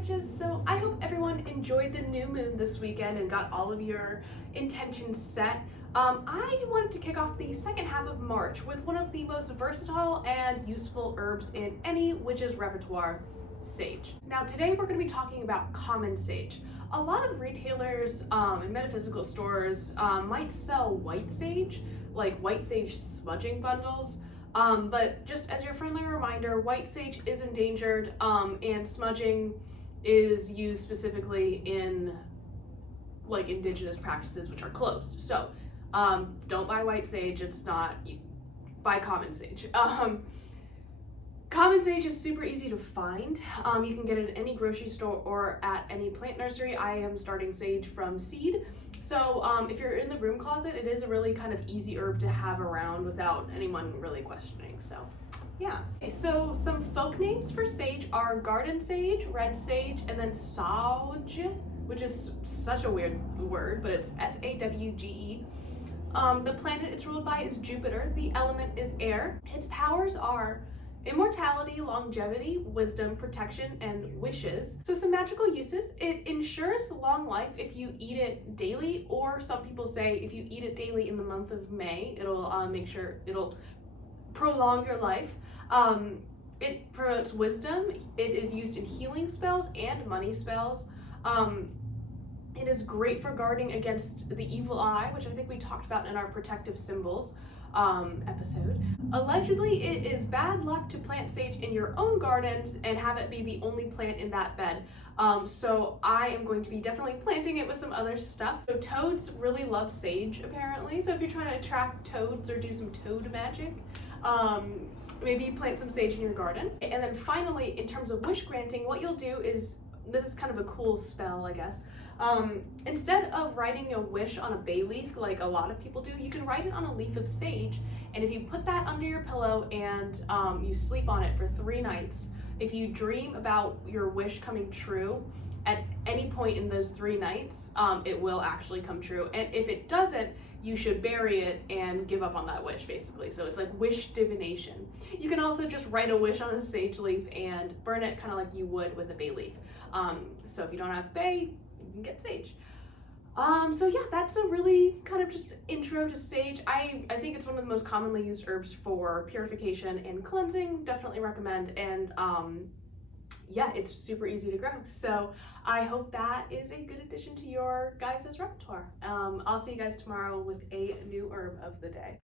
witches. So I hope everyone enjoyed the new moon this weekend and got all of your intentions set. I wanted to kick off the second half of March with one of the most versatile and useful herbs in any witch's repertoire, sage. Now today we're going to be talking about common sage. A lot of retailers and metaphysical stores might sell white sage, like white sage smudging bundles. But just as your friendly reminder, white sage is endangered, and smudging is used specifically in like indigenous practices which are closed. So don't buy white sage, it's not, buy common sage. Common sage is super easy to find. You can get it at any grocery store or at any plant nursery. I am starting sage from seed. So if you're in the broom closet, it is a really kind of easy herb to have around without anyone really questioning. So yeah. Okay, so some folk names for sage are garden sage, red sage, and then sauge, which is such a weird word, but it's S-A-W-G-E. The planet it's ruled by is Jupiter. The element is air. Its powers are immortality, longevity, wisdom, protection, and wishes. So some magical uses: it ensures long life if you eat it daily, or some people say if you eat it daily in the month of May, it'll make sure it'll prolong your life. It promotes wisdom. It is used in healing spells and money spells. It is great for guarding against the evil eye, which I think we talked about in our protective symbols episode. Allegedly, it is bad luck to plant sage in your own gardens and have it be the only plant in that bed. So I am going to be definitely planting it with some other stuff. So toads really love sage, apparently. So if you're trying to attract toads or do some toad magic, maybe plant some sage in your garden. And then finally, in terms of wish granting, what you'll do is, this is kind of a cool spell, I guess. Instead of writing a wish on a bay leaf like a lot of people do, you can write it on a leaf of sage, and if you put that under your pillow and you sleep on it for 3 nights, if you dream about your wish coming true at any point in those 3 nights, it will actually come true. And if it doesn't, you should bury it and give up on that wish, basically. So it's like wish divination. You can also just write a wish on a sage leaf and burn it kind of like you would with a bay leaf. So if you don't have bay, you can get sage. So yeah, that's a really kind of just intro to sage. I think it's one of the most commonly used herbs for purification and cleansing. Definitely recommend. And yeah, it's super easy to grow. So I hope that is a good addition to your guys' repertoire. I'll see you guys tomorrow with a new herb of the day.